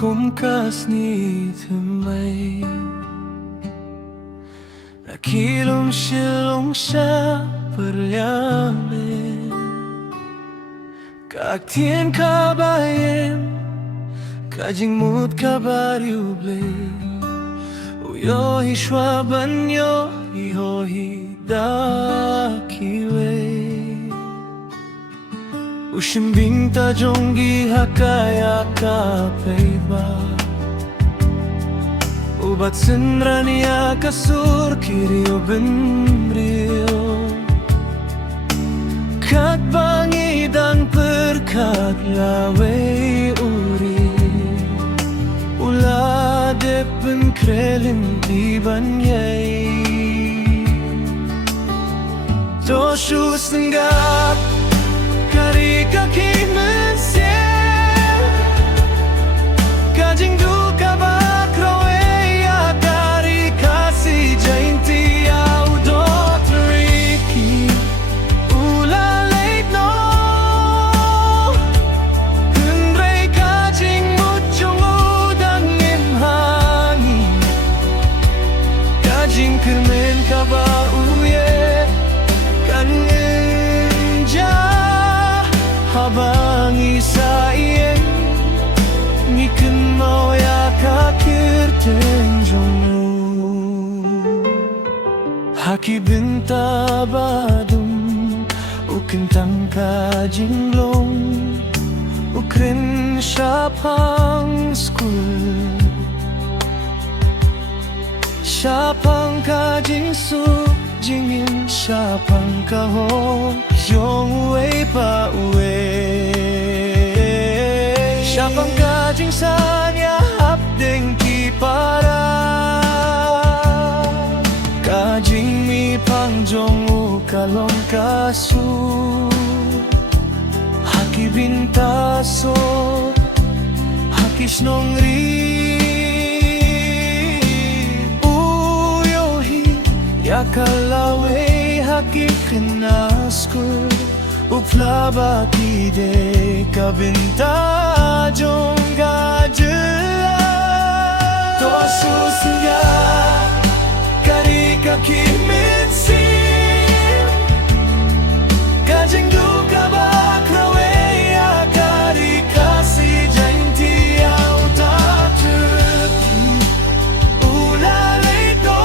kumkas ni Themay Nakilom silong sa parliament Kag tien kabayen Kajing mut kabariu ble Uyo hishwa banyo Iho hidakiwe Ushimbinta jongi hakaya kapeiba Ubat senrania kasur kirio benrio Kat bangi dan perkat lawe uri Ula depen krelin di banyai Toshu senggap Kari kaki mensiap Kajing duka bakrawe ya kari kasi jainti au dotriki Ula late no Kendrai kajing mucung udang imhangi Kajing kermen kaba uye Habang isa iyeng Ngiken mau ya kakir tenjong Haki binta badum Uken tangka jinglong Ukren syapang skul Syapang ka jingsu Jingin syapang ka ho Yong wei pa wei Syapang ka jing sanya hap deng ki para Kajing mi pang jong u kalong kasu Haki binta so Haki snong ri Yakalawe haki khenaskur Uplaba kide kabinta jong gajla Tosu singa kari kaki mitsim Kajing duka bakrawe ya kari kasi jainti au tatrki Ula leito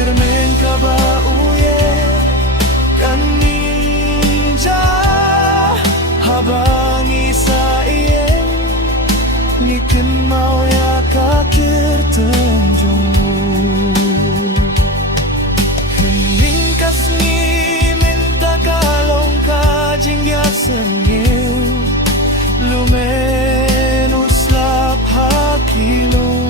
Kermen kaba uye kan ninja habang isa iyeng Niken mau ya kakir tenjong Hining kasngi minta kalong kajing yasen ngiu Lumen uslap hakilong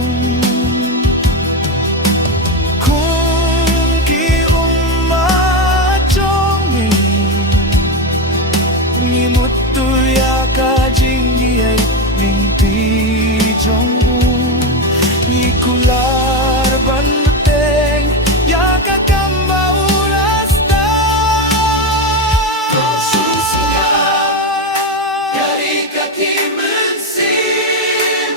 Kular bandeng ya kakamba ulas da Tosusinga Yari kaki mensim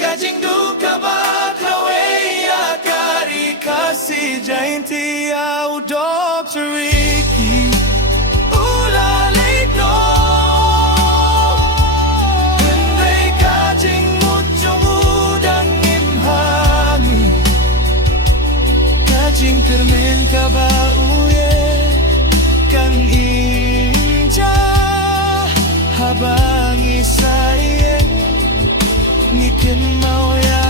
Kajing duka baklawe ya kari kasi jainti au Dr. Ricky Ula leito Kajing kermen kaba uye kan inja habang isa iyeng Ngiken mau ya